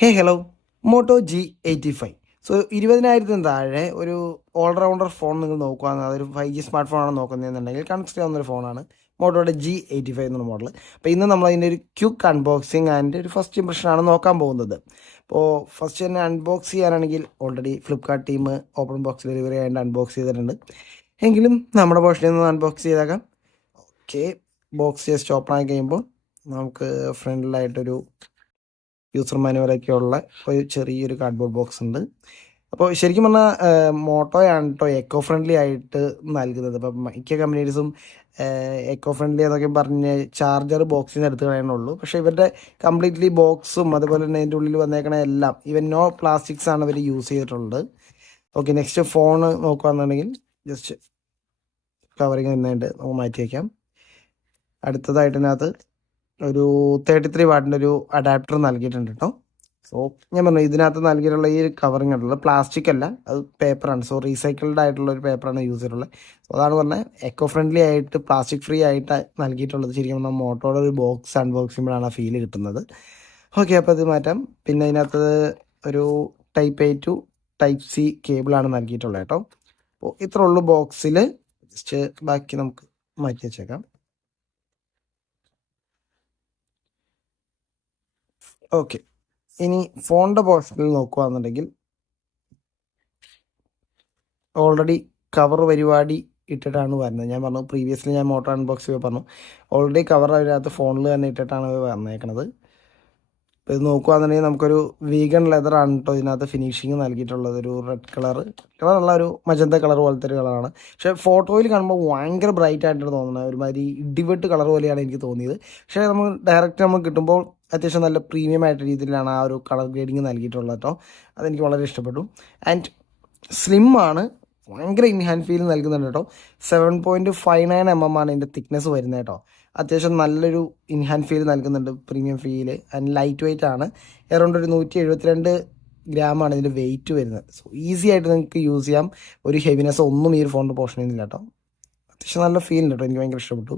Hello. Motto G85. So 20,000 താഴെ ഒരു allrounder phone നിങ്ങൾ നോക്കുകയാണെങ്കിൽ അതൊരു 5G സ്മാർട്ട് ഫോണാണ് നോക്കുന്നതെന്നുണ്ടെങ്കിൽ കൺസിഡർ ചെയ്യാവുന്നൊരു ഫോണാണ് മോട്ടോയുടെ G85 എന്നുള്ള മോഡൽ. അപ്പോൾ ഇന്ന് നമ്മൾ അതിൻ്റെ ഒരു ക്യുക്ക് അൺബോക്സിങ് ആൻഡ് ഒരു ഫസ്റ്റ് ഇംപ്രഷനാണ് നോക്കാൻ പോകുന്നത്. അപ്പോൾ ഫസ്റ്റ് തന്നെ അൺബോക്സ് ചെയ്യാനാണെങ്കിൽ already Flipkart team open box delivery ആയിട്ട് അൺബോക്സ് ചെയ്തിട്ടുണ്ട്. എങ്കിലും നമ്മുടെ പോർഷനിൽ നിന്ന് അൺബോക്സ് ചെയ്തേക്കാം. ഓക്കെ, ബോക്സ് ജസ്റ്റ് ഓപ്പൺ ആയി കഴിയുമ്പോൾ നമുക്ക് ഫ്രണ്ടിലായിട്ടൊരു യൂസർ മാനുവലൊക്കെ ഉള്ള ഒരു ചെറിയൊരു കാർഡ്ബോർഡ് ബോക്സ് ഉണ്ട്. അപ്പോൾ ശരിക്കും പറഞ്ഞാൽ മോട്ടോയാണ് കേട്ടോ എക്കോ ഫ്രണ്ട്ലി ആയിട്ട് നൽകുന്നത്. അപ്പം മിക്ക കമ്പനീസും എക്കോ ഫ്രണ്ട്ലി എന്നൊക്കെ പറഞ്ഞ് ചാർജർ ബോക്സിൽ നിന്ന് എടുത്ത് കളയണുള്ളൂ. പക്ഷേ ഇവരുടെ കംപ്ലീറ്റ്ലി ബോക്സും അതുപോലെ തന്നെ അതിൻ്റെ ഉള്ളിൽ വന്നേക്കണ എല്ലാം ഈവൻ നോ പ്ലാസ്റ്റിക്സ് ആണ് ഇവർ യൂസ് ചെയ്തിട്ടുള്ളത്. ഓക്കെ, നെക്സ്റ്റ് ഫോൺ നോക്കുകയാണെന്നുണ്ടെങ്കിൽ ജസ്റ്റ് കവറിങ് തന്നെയുണ്ട്, നമുക്ക് മാറ്റി വയ്ക്കാം. അടുത്തതായിട്ട് ഇതിനകത്ത് ഒരു 33 വാട്ടിൻ്റെ ഒരു അഡാപ്റ്റർ നൽകിയിട്ടുണ്ട് കേട്ടോ. സോ ഞാൻ പറഞ്ഞു ഇതിനകത്ത് നൽകിയിട്ടുള്ള ഈ കവറിങ് ഉള്ളത് പ്ലാസ്റ്റിക് അല്ല, അത് പേപ്പറാണ്. സോ റീസൈക്കിൾഡ് ആയിട്ടുള്ള ഒരു പേപ്പറാണ് യൂസ് ചെയ്തിട്ടുള്ളത്. സോ അതാണ് പറഞ്ഞത് എക്കോ ഫ്രണ്ട്ലി ആയിട്ട് പ്ലാസ്റ്റിക് ഫ്രീ ആയിട്ട് നൽകിയിട്ടുള്ളത്. ശരിക്കും പറഞ്ഞാൽ മോട്ടോയുടെ ഒരു ബോക്സ് അൺബോക്സ് ചെയ്യുമ്പോഴാണ് ആ ഫീൽ കിട്ടുന്നത്. ഓക്കെ, അപ്പോൾ ഇത് മാറ്റാം. പിന്നെ അതിനകത്ത് ഒരു type A to type C കേബിളാണ് നൽകിയിട്ടുള്ളത് കേട്ടോ. അപ്പോൾ ഇത്ര ഉള്ളൂ ബോക്സിൽ. ജസ്റ്റ് ബാക്കി നമുക്ക് മാറ്റി വെച്ചേക്കാം. ഓക്കെ, ഇനി ഫോണിൻ്റെ പോർഷനിൽ നോക്കുകയാണെന്നുണ്ടെങ്കിൽ ഓൾറെഡി കവർ പരിപാടി ഇട്ടിട്ടാണ് വരുന്നത്. ഞാൻ പറഞ്ഞു പ്രീവിയസ്ലി ഞാൻ മോട്ടോ അൺബോക്സ് ചെയ്ത് പറഞ്ഞു ഓൾറെഡി കവർ അതിനകത്ത് ഫോണിൽ തന്നെ ഇട്ടിട്ടാണ് വന്നേക്കണത്. അപ്പോൾ ഇത് നോക്കുകയാണെന്നുണ്ടെങ്കിൽ നമുക്കൊരു വീഗൺ ലെതറാണ് കേട്ടോ ഇതിനകത്ത് ഫിനിഷിങ് നൽകിയിട്ടുള്ളത്. ഒരു റെഡ് കളറുള്ള ഒരു മജന്ത കളർ പോലത്തെ ഒരു കളറാണ്. പക്ഷേ ഫോട്ടോയിൽ കാണുമ്പോൾ ഭയങ്കര ബ്രൈറ്റ് ആയിട്ടാണ് തോന്നുന്നത്. ഒരുമാതിരി ഇടിവെട്ട് കളർ പോലെയാണ് എനിക്ക് തോന്നിയത്. പക്ഷേ നമ്മൾ ഡയറക്റ്റ് നമ്മൾ കിട്ടുമ്പോൾ അത്യാവശ്യം നല്ല പ്രീമിയം ആയിട്ട് രീതിയിലാണ് ആ ഒരു കളർ ഗ്രേഡിങ് നൽകിയിട്ടുള്ളത് കേട്ടോ. അതെനിക്ക് വളരെ ഇഷ്ടപ്പെട്ടു. ആൻഡ് സ്ലിം ആണ്, ഭയങ്കര ഇൻഹാൻഡ് ഫീൽ നൽകുന്നുണ്ട് കേട്ടോ. 7.59 mm ആണ് ഇതിൻ്റെ തിക്നെസ് വരുന്നത് കേട്ടോ. അത്യാവശ്യം നല്ലൊരു ഇൻഹാൻഡ് ഫീൽ നൽകുന്നുണ്ട്, premium feel. And light weight ആണ്. എറൗണ്ട് ഒരു 172 ഗ്രാമാണ് ഇതിൻ്റെ വെയിറ്റ് വരുന്നത്. സോ ഈസി ആയിട്ട് നിങ്ങൾക്ക് യൂസ് ചെയ്യാം. ഒരു ഹെവിനെസ് ഒന്നും ഈ ഒരു ഫോണിൻ്റെ പോർഷൻ ചെയ്യുന്നില്ല കേട്ടോ. അത്യാവശ്യം നല്ല ഫീൽ ഉണ്ട് കേട്ടോ, എനിക്ക് ഭയങ്കര ഇഷ്ടപ്പെട്ടു.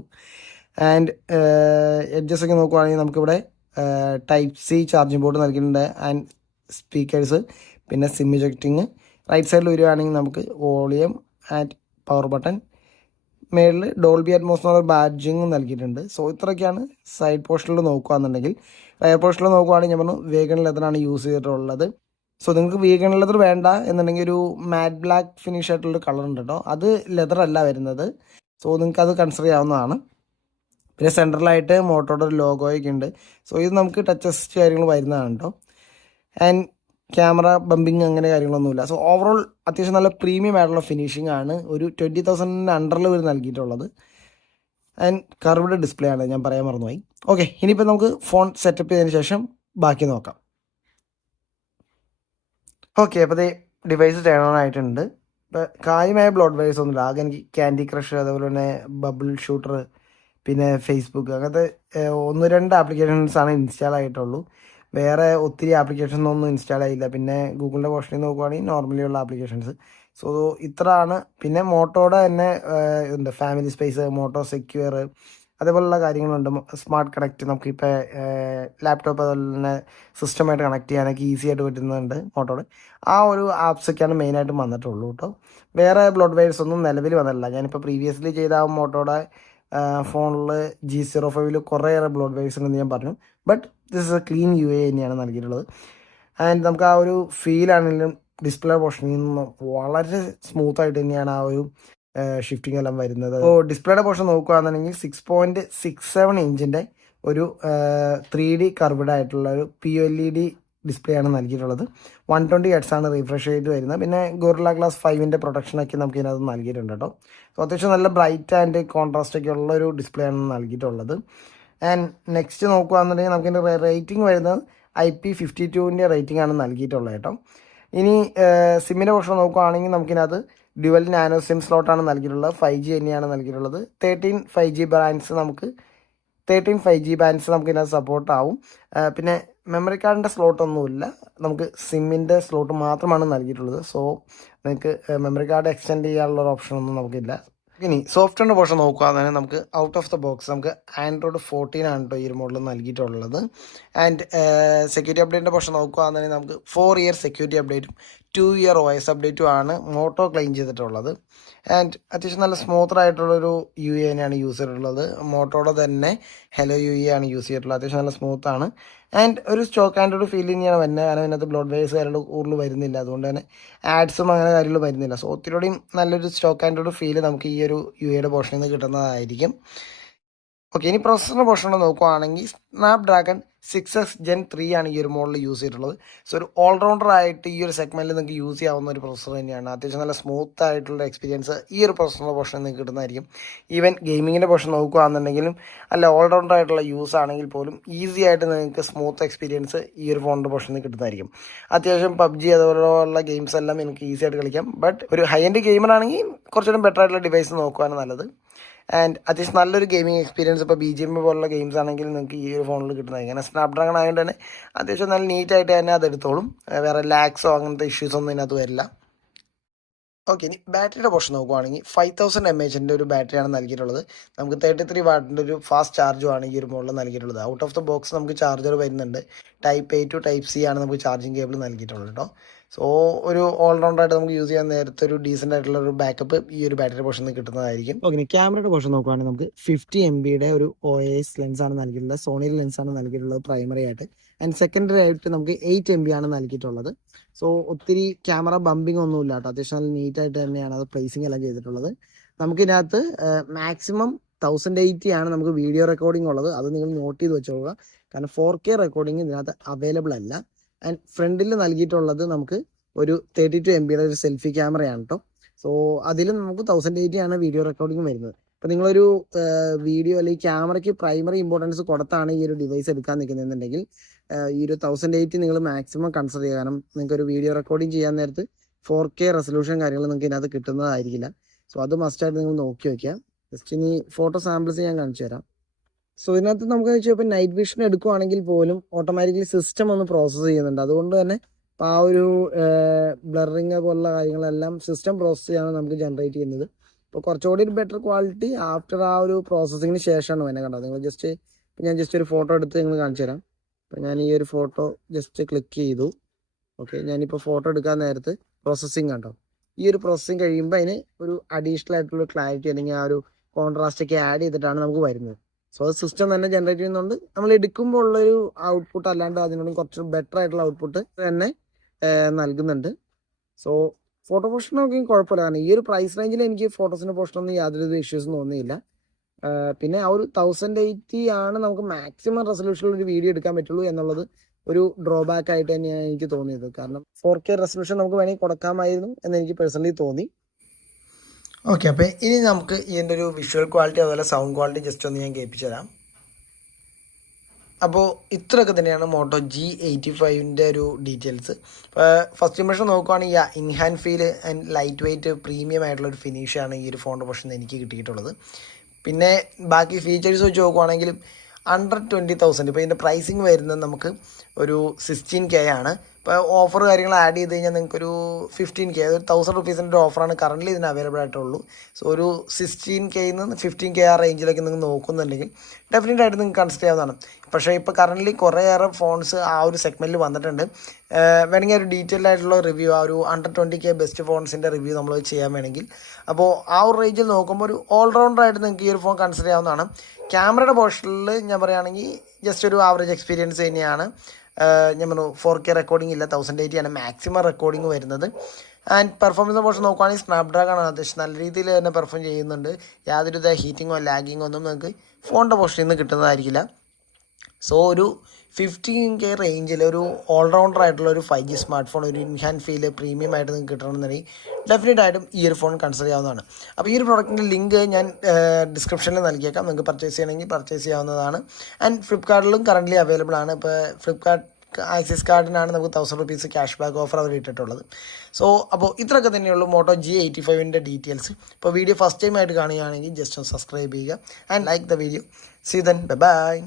ആൻഡ് എഡ്ജസ് ഒക്കെ നോക്കുവാണെങ്കിൽ നമുക്കിവിടെ ടൈപ്പ് C ചാർജിങ് പോർട്ട് നൽകിയിട്ടുണ്ട്. ആൻഡ് സ്പീക്കേഴ്സ്, പിന്നെ സിം ഇജക്റ്റിങ്. റൈറ്റ് സൈഡിൽ വരികയാണെങ്കിൽ നമുക്ക് വോളിയം ആൻഡ് പവർ ബട്ടൺ. മേളിൽ ഡോൾബി അറ്റ്മോസ് എന്നുള്ള ബാഡ്ജിങ് നൽകിയിട്ടുണ്ട്. സോ ഇത്രയൊക്കെയാണ് സൈഡ് പോർഷനിൽ നോക്കുകയാണെന്നുണ്ടെങ്കിൽ. റയർ പോർഷനിൽ നോക്കുകയാണെങ്കിൽ ഞാൻ പറഞ്ഞു വേഗൺ ലെതറാണ് യൂസ് ചെയ്തിട്ടുള്ളത്. സോ നിങ്ങൾക്ക് വേഗൺ ലെതർ വേണ്ട എന്നുണ്ടെങ്കിൽ ഒരു മാറ്റ് ബ്ലാക്ക് ഫിനിഷ് ആയിട്ടുള്ളൊരു കളർ ഉണ്ട് കേട്ടോ. അത് ലെതർ അല്ല വരുന്നത്. സോ നിങ്ങൾക്ക് അത് കൺസിഡർ ചെയ്യാവുന്നതാണ്. പിന്നെ സെൻട്രലായിട്ട് മോട്ടോയുടെ ഒരു ലോഗോയൊക്കെ ഉണ്ട്. സോ ഇത് നമുക്ക് ടച്ച് അസിസ്റ്റ് കാര്യങ്ങൾ വരുന്നതാണ് കേട്ടോ. ആൻഡ് ക്യാമറ ബമ്പിങ് അങ്ങനെ കാര്യങ്ങളൊന്നുമില്ല. സോ ഓവറോൾ അത്യാവശ്യം നല്ല പ്രീമിയം ആയിട്ടുള്ള ഫിനിഷിംഗ് ആണ്. ഒരു 20,000 അണ്ടറിൽ ഇവർ നൽകിയിട്ടുള്ളത്. ആൻഡ് കർവ്ഡ് ഡിസ്പ്ലേ ആണ്, ഞാൻ പറയാൻ മറന്നുപോയി. ഓക്കെ, ഇനിയിപ്പോൾ നമുക്ക് ഫോൺ സെറ്റപ്പ് ചെയ്തതിന് ശേഷം ബാക്കി നോക്കാം. ഓക്കെ, അപ്പോൾ ഡിവൈസ് ടേൺ ഓൺ ആയിട്ടുണ്ട്. ഇപ്പോൾ കാര്യമായ ബ്ലോട്ട് വൈസ് ഒന്നുമില്ല. ആകെ എനിക്ക് ക്യാൻഡി ക്രഷ്, അതുപോലെ തന്നെ ബബിൾ ഷൂട്ടർ, പിന്നെ ഫേസ്ബുക്ക്, അങ്ങനത്തെ 1-2 ആപ്ലിക്കേഷൻസാണ് ഇൻസ്റ്റാൾ ആയിട്ടുള്ളൂ. വേറെ ഒത്തിരി ആപ്ലിക്കേഷൻസൊന്നും ഇൻസ്റ്റാൾ ആയില്ല. പിന്നെ ഗൂഗിളിൻ്റെ പോർഷനിൽ നോക്കുവാണെങ്കിൽ നോർമലി ഉള്ള ആപ്ലിക്കേഷൻസ്. സോ ഇത്രയാണ്. പിന്നെ മോട്ടോയുടെ തന്നെ ഉണ്ട് ഫാമിലി സ്പേസ്, മോട്ടോ സെക്യൂർ, അതേപോലുള്ള കാര്യങ്ങളുണ്ട്. സ്മാർട്ട് കണക്റ്റ്, നമുക്കിപ്പോൾ ലാപ്ടോപ്പ് അതുപോലെ തന്നെ സിസ്റ്റമായിട്ട് കണക്ട് ചെയ്യാനൊക്കെ ഈസി ആയിട്ട് പറ്റുന്നുണ്ട് മോട്ടോയുടെ. ആ ഒരു ആപ്സൊക്കെയാണ് മെയിനായിട്ടും വന്നിട്ടുള്ളൂ കേട്ടോ. വേറെ ബ്ലോട്ട് വൈസ് ഒന്നും നിലവിൽ വന്നിട്ടില്ല. ഞാനിപ്പോൾ പ്രീവിയസ്ലി ചെയ്ത ആ മോട്ടോയുടെ ഫോണിൽ G05 കുറേയേറെ ബ്ലോട്ട് വൈസ് ഉണ്ടെന്ന് ഞാൻ പറഞ്ഞു. But this is A clean UA തന്നെയാണ് നൽകിയിട്ടുള്ളത്. ആൻഡ് നമുക്ക് ആ ഒരു ഫീലാണെങ്കിലും ഡിസ്പ്ലേ പോർഷനിൽ നിന്ന് വളരെ സ്മൂത്തായിട്ട് തന്നെയാണ് ആ ഒരു ഷിഫ്റ്റിംഗ് എല്ലാം വരുന്നത്. അപ്പോൾ ഡിസ്പ്ലേയുടെ പോർഷൻ നോക്കുകയാണെന്നുണ്ടെങ്കിൽ 6.67 ഇഞ്ചിൻ്റെ ഒരു 3D കർവ്ഡ് ആയിട്ടുള്ള ഒരു PLED ഡിസ്പ്ലേ ആണ് നൽകിയിട്ടുള്ളത്. 120 Hz ആണ് റീഫ്രഷ് റേറ്റ് വരുന്നത്. പിന്നെ ഗോറില്ല ഗ്ലാസ് 5ൻ്റെ പ്രൊട്ടക്ഷനൊക്കെ നമുക്ക് ഇതിനകത്ത് നൽകിയിട്ടുണ്ട് കേട്ടോ. സോ അത്യാവശ്യം നല്ല ബ്രൈറ്റ് ആൻഡ് കോൺട്രാസ്റ്റ് ഒക്കെ ഉള്ള ഒരു ഡിസ്പ്ലേ ആണ് നൽകിയിട്ടുള്ളത്. ആൻഡ് നെക്സ്റ്റ് നോക്കുകയാണെന്നുണ്ടെങ്കിൽ നമുക്കിൻ്റെ റേറ്റിംഗ് വരുന്നത് IP52ൻ്റെ റേറ്റിംഗ് ആണ് നൽകിയിട്ടുള്ളത് കേട്ടോ. ഇനി സിമ്മിൻ്റെ പോർഷൻ നോക്കുകയാണെങ്കിൽ നമുക്കിനകത്ത് ഡ്യുവൽ നാനോ സിം സ്ലോട്ടാണ് നൽകിയിട്ടുള്ളത്. 5G തന്നെയാണ് നൽകിയിട്ടുള്ളത്. 13 5G ബാൻഡ്സ് നമുക്ക് ഇതിനകത്ത് സപ്പോർട്ട് ആവും. പിന്നെ മെമ്മറി കാർഡിൻ്റെ സ്ലോട്ടൊന്നുമില്ല, നമുക്ക് സിമ്മിൻ്റെ സ്ലോട്ട് മാത്രമാണ് നൽകിയിട്ടുള്ളത്. സോ നിങ്ങൾക്ക് മെമ്മറി കാർഡ് എക്സ്റ്റെൻഡ് ചെയ്യാനുള്ള ഒരു ഓപ്ഷനൊന്നും നമുക്കില്ല. ഇനി സോഫ്റ്റ്വെയറിൻ്റെ പോർഷൻ നോക്കുകയാണെങ്കിൽ നമുക്ക് ഔട്ട് ഓഫ് ദ ബോക്സ് നമുക്ക് ആൻഡ്രോയിഡ് 14 ആണ് കേട്ടോ ഈ ഒരു മോഡൽ നൽകിയിട്ടുള്ളത്. ആൻഡ് സെക്യൂരിറ്റി അപ്ഡേറ്റിൻ്റെ പോർഷൻ നോക്കുകയാണെങ്കിൽ നമുക്ക് 4 ഇയർ സെക്യൂരിറ്റി അപ്ഡേറ്റും 2 ഇയർ OS അപ്ഡേറ്റും ആണ് മോട്ടോ ക്ലെയിം ചെയ്തിട്ടുള്ളത്. ആൻഡ് അത്യാവശ്യം നല്ല സ്മൂത്തറായിട്ടുള്ളൊരു UI തന്നെയാണ് യൂസ് ചെയ്തിട്ടുള്ളത്. മോട്ടോയുടെ തന്നെ ഹെലോ UI ആണ് യൂസ് ചെയ്തിട്ടുള്ളത്. അത്യാവശ്യം നല്ല സ്മൂത്താണ്. ആൻഡ് ഒരു സ്റ്റോക്ക് ആൻഡ് ഒരു ഫീൽ തന്നെയാണ് വരുന്നത്. കാരണം ഇതിനകത്ത് ബ്ലോഡ് വേസ് കാര്യങ്ങൾ കൂടുതൽ വരുന്നില്ല, അതുകൊണ്ട് തന്നെ ആഡ്സും അങ്ങനെ കാര്യങ്ങൾ വരുന്നില്ല. സോ ഒത്തിരിയും നല്ലൊരു സ്റ്റോക്ക് ആൻഡ് ഒരു ഫീൽ നമുക്ക് ഈ ഒരു UIയുടെ പോർഷനിൽ നിന്ന് കിട്ടുന്നതായിരിക്കും. ഓക്കെ, ഇനി പ്രൊസസ്സറിൻ്റെ പോർഷൻ നോക്കുകയാണെങ്കിൽ സ്നാപ്ഡ്രാഗൺ 6S Gen 3 ആണ് ഈ ഒരു മോഡൽ യൂസ് ചെയ്തിട്ടുള്ളത്. സോ ഒരു ഓൾറൗണ്ടർ ആയിട്ട് ഈ ഒരു സെഗ്മെൻറ്റിൽ നിങ്ങൾക്ക് യൂസ് ചെയ്യാവുന്ന ഒരു പ്രൊസസ്സർ തന്നെയാണ്. അത്യാവശ്യം നല്ല സ്മൂത്ത് ആയിട്ടുള്ള എക്സ്പീരിയൻസ് ഈ ഒരു പ്രൊസസ്സറിൻ്റെ പോർഷനിൽ നിങ്ങൾക്ക് കിട്ടുന്നതായിരിക്കും. ഈവൻ ഗെയിമിങ്ങിൻ്റെ പോർഷൻ നോക്കുകയാണെന്നുണ്ടെങ്കിലും അല്ല ഓൾറൗണ്ടർ ആയിട്ടുള്ള യൂസ് ആണെങ്കിൽ പോലും ഈസി ആയിട്ട് നിങ്ങൾക്ക് സ്മൂത്ത് എക്സ്പീരിയൻസ് ഈ ഒരു ഫോണിൻ്റെ പോർഷനിൽ കിട്ടുന്നതായിരിക്കും. അത്യാവശ്യം PUBG അതുപോലുള്ള ഗെയിംസ് എല്ലാം എനിക്ക് ഈസി ആയിട്ട് കളിക്കാം. ബട്ട് ഒരു ഹൈ എൻഡ് ഗെയിമർ ആണെങ്കിൽ കുറച്ചുകൂടി ബെറ്റർ ആയിട്ടുള്ള ഡിവൈസ് നോക്കുകയാണ് നല്ലത്. ആൻഡ് അത്യാവശ്യം നല്ലൊരു ഗെയിമിംഗ് എക്സ്പീരിയൻസ് ഇപ്പോൾ BGM പോലുള്ള ഗെയിംസ് ആണെങ്കിൽ നിങ്ങൾക്ക് ഈ ഒരു ഫോണിൽ കിട്ടുന്നതായിരിക്കും. കാരണം സ്നാപ്ഡ്രാഗൺ ആയതുകൊണ്ട് തന്നെ അത്യാവശ്യം നല്ല നീറ്റായിട്ട് തന്നെ അത് എടുത്തോളും. വേറെ ലാഗ്സോ അങ്ങനത്തെ ഇഷ്യൂസ് ഒന്നും ഇതിനകത്ത് വരില്ല. ഓക്കെ, ഇനി ബാറ്ററിയുടെ പോർഷൻ നോക്കുകയാണെങ്കിൽ 5000 mAh ഒരു ബാറ്ററിയാണ് നൽകിയിട്ടുള്ളത്. നമുക്ക് 33 വാട്ടിൻ്റെ ഒരു ഫാസ്റ്റ് ചാർജുമാണ് ഈ ഒരു മോഡൽ നൽകിയിട്ടുള്ളത്. ഔട്ട് ഓഫ് ദ ബോക്സ് നമുക്ക് ചാർജർ വരുന്നുണ്ട്. Type A to Type C ആണ് നമുക്ക് ചാർജിങ് കേബിൾ നൽകിയിട്ടുള്ളത് കേട്ടോ. സോ ഒരു ഓൾറൗണ്ടറായിട്ട് നമുക്ക് യൂസ് ചെയ്യാൻ നേരത്തെ ഒരു ഡീസൻ്റ് ആയിട്ടുള്ള ഒരു ബാക്കപ്പ് ഈ ഒരു ബാറ്ററി പോർഷനിൽ കിട്ടുന്നതായിരിക്കും. ഓക്കെ, ക്യാമറയുടെ പോർഷൻ നോക്കുകയാണെങ്കിൽ നമുക്ക് 50 MB ഒരു OIS ലെൻസാണ് നൽകിയിട്ടുള്ളത്. സോണിയുടെ ലെൻസാണ് നൽകിയിട്ടുള്ളത് പ്രൈമറി ആയിട്ട്. ആൻഡ് സെക്കൻഡറി ആയിട്ട് നമുക്ക് 8 MB ആണ് നൽകിയിട്ടുള്ളത്. സോ ഒത്തിരി ക്യാമറ ബമ്പിങ് ഒന്നുമില്ല കേട്ടോ. അത്യാവശ്യം നല്ല നീറ്റായിട്ട് തന്നെയാണ് അത് പ്ലേസിങ് എല്ലാം ചെയ്തിട്ടുള്ളത്. നമുക്കിതിനകത്ത് മാക്സിമം 1080 ആണ് നമുക്ക് വീഡിയോ റെക്കോർഡിംഗ് ഉള്ളത്. അത് നിങ്ങൾ നോട്ട് ചെയ്ത് വെച്ചോളുക. കാരണം 4K റെക്കോർഡിംഗ് ഇതിനകത്ത് അവൈലബിൾ അല്ല. ആൻഡ് ഫ്രണ്ടിൽ നൽകിയിട്ടുള്ളത് നമുക്ക് ഒരു 32 MB ഒരു സെൽഫി ക്യാമറയാണ് കേട്ടോ. സോ അതിലും നമുക്ക് 1080 ആണ് വീഡിയോ റെക്കോർഡിംഗ് വരുന്നത്. അപ്പോൾ നിങ്ങളൊരു വീഡിയോ അല്ലെങ്കിൽ ക്യാമറയ്ക്ക് പ്രൈമറി ഇമ്പോർട്ടൻസ് കൊടുത്താണ് ഈ ഒരു ഡിവൈസ് എടുക്കാൻ നിൽക്കുന്നതെന്നുണ്ടെങ്കിൽ ഈ ഒരു 1080 നിങ്ങൾ മാക്സിമം കൺസിഡർ ചെയ്യുക. കാരണം നിങ്ങൾക്ക് ഒരു വീഡിയോ റെക്കോർഡിംഗ് ചെയ്യാൻ നേരത്ത് 4K റെസൊല്യൂഷൻ കാര്യങ്ങൾ നിങ്ങൾക്ക് ഇതിനകത്ത് കിട്ടുന്നതായിരിക്കില്ല. സോ അത് മസ്റ്റായിട്ട് നിങ്ങൾ നോക്കി വയ്ക്കുക. ജസ്റ്റ് ഇനി ഫോട്ടോ സാമ്പിൾസ് ഞാൻ കാണിച്ചു തരാം. സോ ഇതിനകത്ത് നമുക്ക് വെച്ചാൽ ഇപ്പോൾ നൈറ്റ് വിഷൻ എടുക്കുവാണെങ്കിൽ പോലും ഓട്ടോമാറ്റിക്കലി സിസ്റ്റം ഒന്ന് പ്രോസസ്സ് ചെയ്യുന്നുണ്ട്. അതുകൊണ്ട് തന്നെ ഇപ്പോൾ ആ ഒരു ബ്ലറിങ് പോലുള്ള കാര്യങ്ങളെല്ലാം സിസ്റ്റം പ്രോസസ്സ് ചെയ്യാണ് നമുക്ക് ജനറേറ്റ് ചെയ്യുന്നത്. ഇപ്പോൾ കുറച്ചുകൂടി ഒരു ബെറ്റർ ക്വാളിറ്റി ആഫ്റ്റർ ആ ഒരു പ്രോസസ്സിങ്ങിന് ശേഷമാണ് വേണേ കണ്ടത്. നിങ്ങൾ ജസ്റ്റ് ഇപ്പോൾ ഞാൻ ജസ്റ്റ് ഒരു ഫോട്ടോ എടുത്ത് നിങ്ങൾ കാണിച്ചു തരാം. അപ്പോൾ ഞാൻ ഈ ഒരു ഫോട്ടോ ജസ്റ്റ് ക്ലിക്ക് ചെയ്തു. ഓക്കെ, ഞാനിപ്പോൾ ഫോട്ടോ എടുക്കാൻ നേരത്ത് പ്രോസസ്സിങ് കണ്ടോ. ഈ ഒരു പ്രോസസ്സിങ് കഴിയുമ്പോൾ അതിന് ഒരു അഡീഷണൽ ആയിട്ടുള്ള ക്ലാരിറ്റി അല്ലെങ്കിൽ ആ ഒരു കോൺട്രാസ്റ്റ് ഒക്കെ ആഡ് ചെയ്തിട്ടാണ് നമുക്ക് വരുന്നത്. സോ അത് സിസ്റ്റം തന്നെ ജനറേറ്റ് ചെയ്യുന്നുണ്ട്. നമ്മൾ എടുക്കുമ്പോൾ ഉള്ളൊരു ഔട്ട്പുട്ട് അല്ലാണ്ട് അതിനോട് കുറച്ച് ബെറ്റർ ആയിട്ടുള്ള ഔട്ട്പുട്ട് തന്നെ നൽകുന്നുണ്ട്. സോ ഫോട്ടോ പോർഷൻ നോക്കി കുഴപ്പമില്ല. കാരണം ഈ ഒരു പ്രൈസ് റേഞ്ചിൽ എനിക്ക് ഫോട്ടോസിൻ്റെ പോർഷനൊന്നും യാതൊരു ഇഷ്യൂസും തോന്നിയില്ല. പിന്നെ ആ ഒരു 1080 ആണ് നമുക്ക് മാക്സിമം റെസൊല്യൂഷനിൽ ഒരു വീഡിയോ എടുക്കാൻ പറ്റുള്ളൂ എന്നുള്ളത് ഒരു ഡ്രോബാക്ക് ആയിട്ട് തന്നെയാണ് എനിക്ക് തോന്നിയത്. കാരണം 4K റെസൊല്യൂഷൻ നമുക്ക് വേണമെങ്കിൽ കൊടുക്കാമായിരുന്നു എന്ന് എനിക്ക് പേഴ്സണലി തോന്നി. ഓക്കെ, അപ്പോൾ ഇനി നമുക്ക് ഇതിൻ്റെ ഒരു വിഷ്വൽ ക്വാളിറ്റി അതുപോലെ സൗണ്ട് ക്വാളിറ്റി ജസ്റ്റ് ഒന്ന് ഞാൻ കേൾപ്പിച്ചു തരാം. അപ്പോൾ ഇത്രയൊക്കെ തന്നെയാണ് മോട്ടോ G85ൻ്റെ ഒരു ഡീറ്റെയിൽസ്. ഫസ്റ്റ് ഇംപ്രഷൻ നോക്കുകയാണെങ്കിൽ in hand feel and light weight premium ആയിട്ടുള്ളൊരു ഫിനിഷാണ് ഈ ഒരു ഫോണിൻ്റെ പോർഷൻ എനിക്ക് കിട്ടിയിട്ടുള്ളത്. പിന്നെ ബാക്കി ഫീച്ചേഴ്സ് വെച്ച് നോക്കുവാണെങ്കിലും അണ്ടർ 20,000 ഇപ്പോൾ ഇതിൻ്റെ പ്രൈസിങ് വരുന്നത് നമുക്ക് ഒരു 16K ആണ്. ഇപ്പോൾ ഓഫർ കാര്യങ്ങൾ ആഡ് ചെയ്ത് കഴിഞ്ഞാൽ നിങ്ങൾക്കൊരു 15K ഒരു 1000 റുപ്പീസിൻ്റെ ഒരു ഓഫറാണ് കറൻ്റ് ഇതിന് അവൈലബിൾ ആയിട്ടുള്ളൂ. സോ ഒരു 16Kയിൽ നിന്ന് 15K ആ റേഞ്ചിലേക്ക് നിങ്ങൾ നോക്കുന്നുണ്ടെങ്കിൽ ഡെഫിനറ്റ് ആയിട്ട് നിങ്ങൾക്ക് കൺസിഡർ ചെയ്യാവുന്നതാണ്. പക്ഷേ ഇപ്പോൾ കറൻ്റ് കുറേയേറെ ഫോൺസ് ആ ഒരു സെഗ്മെൻറ്റിൽ വന്നിട്ടുണ്ട്. വേണമെങ്കിൽ ഒരു ഡീറ്റെയിൽഡ് ആയിട്ടുള്ള റിവ്യൂ ആ ഒരു അണ്ടർ 20K ബെസ്റ്റ് ഫോൺസിൻ്റെ റിവ്യൂ നമ്മൾ ചെയ്യാൻ വേണമെങ്കിൽ അപ്പോൾ ആ ഒരു റേഞ്ചിൽ നോക്കുമ്പോൾ ഒരു ഓൾറൗണ്ടറായിട്ട് നിങ്ങൾക്ക് ഈ ഒരു ഫോൺ കൺസിഡർ ചെയ്യാവുന്നതാണ്. ക്യാമറയുടെ പോർഷനിൽ ഞാൻ പറയുകയാണെങ്കിൽ ജസ്റ്റ് ഒരു ആവറേജ് എക്സ്പീരിയൻസ് തന്നെയാണ്. ഞാൻ പറഞ്ഞു 4K റെക്കോർഡിംഗ് ഇല്ല, 1080 ആണ് മാക്സിമം റെക്കോർഡിംഗ് വരുന്നത്. ആൻഡ് പെർഫോമൻസ് പോർഷൻ നോക്കുകയാണെങ്കിൽ സ്നാപ്ഡ്രാഗൺ ആണ് അത്യാവശ്യം നല്ല രീതിയിൽ തന്നെ പെർഫോം ചെയ്യുന്നുണ്ട്. യാതൊരുവിധ ഹീറ്റിങ്ങോ ലാഗിങ്ങോ ഒന്നും നിങ്ങൾക്ക് ഫോണിൻ്റെ പോർഷനിൽ നിന്ന് കിട്ടുന്നതായിരിക്കില്ല. സോ ഒരു 15K റേഞ്ചിൽ ഒരു ഓൾറൗണ്ടർ ആയിട്ടുള്ള ഒരു 5G സ്മാർട്ട് ഫോൺ ഒരു ഇൻഹാൻഡ് ഫീൽ പ്രീമിയം ആയിട്ട് നിങ്ങൾക്ക് കിട്ടണമെന്നുണ്ടെങ്കിൽ ഡെഫിനറ്റ് ആയിട്ടും ഈ ഒരു ഫോൺ കൺസിഡർ ചെയ്യാവുന്നതാണ്. അപ്പോൾ ഈ ഒരു പ്രോഡക്റ്റിൻ്റെ ലിങ്ക് ഞാൻ ഡിസ്ക്രിപ്ഷനിൽ നൽകിയേക്കാം. നിങ്ങൾക്ക് പർച്ചേസ് ചെയ്യണമെങ്കിൽ പർച്ചേസ് ചെയ്യാവുന്നതാണ്. ആൻഡ് ഫ്ലിപ്കാർട്ടിലും കറൻ്റ്ലി അവൈലബിൾ ആണ്. ഇപ്പോൾ ഫ്ലിപ്കാർട്ട് ആക്സിസ് കാർഡിനാണ് നമുക്ക് 1000 റുപ്പീസ് ക്യാഷ് ബാക്ക് ഓഫർ അവർ ഇട്ടിട്ടുള്ളത്. സോ അപ്പോൾ ഇത്രയൊക്കെ തന്നെയുള്ളൂ മോട്ടോ G85ൻ്റെ ഡീറ്റെയിൽസ്. ഇപ്പോൾ വീഡിയോ ഫസ്റ്റ് ടൈം ആയിട്ട് കാണുകയാണെങ്കിൽ ജസ്റ്റ് ഒന്ന് സബ്സ്ക്രൈബ് ചെയ്യുക and like the video. See then, by.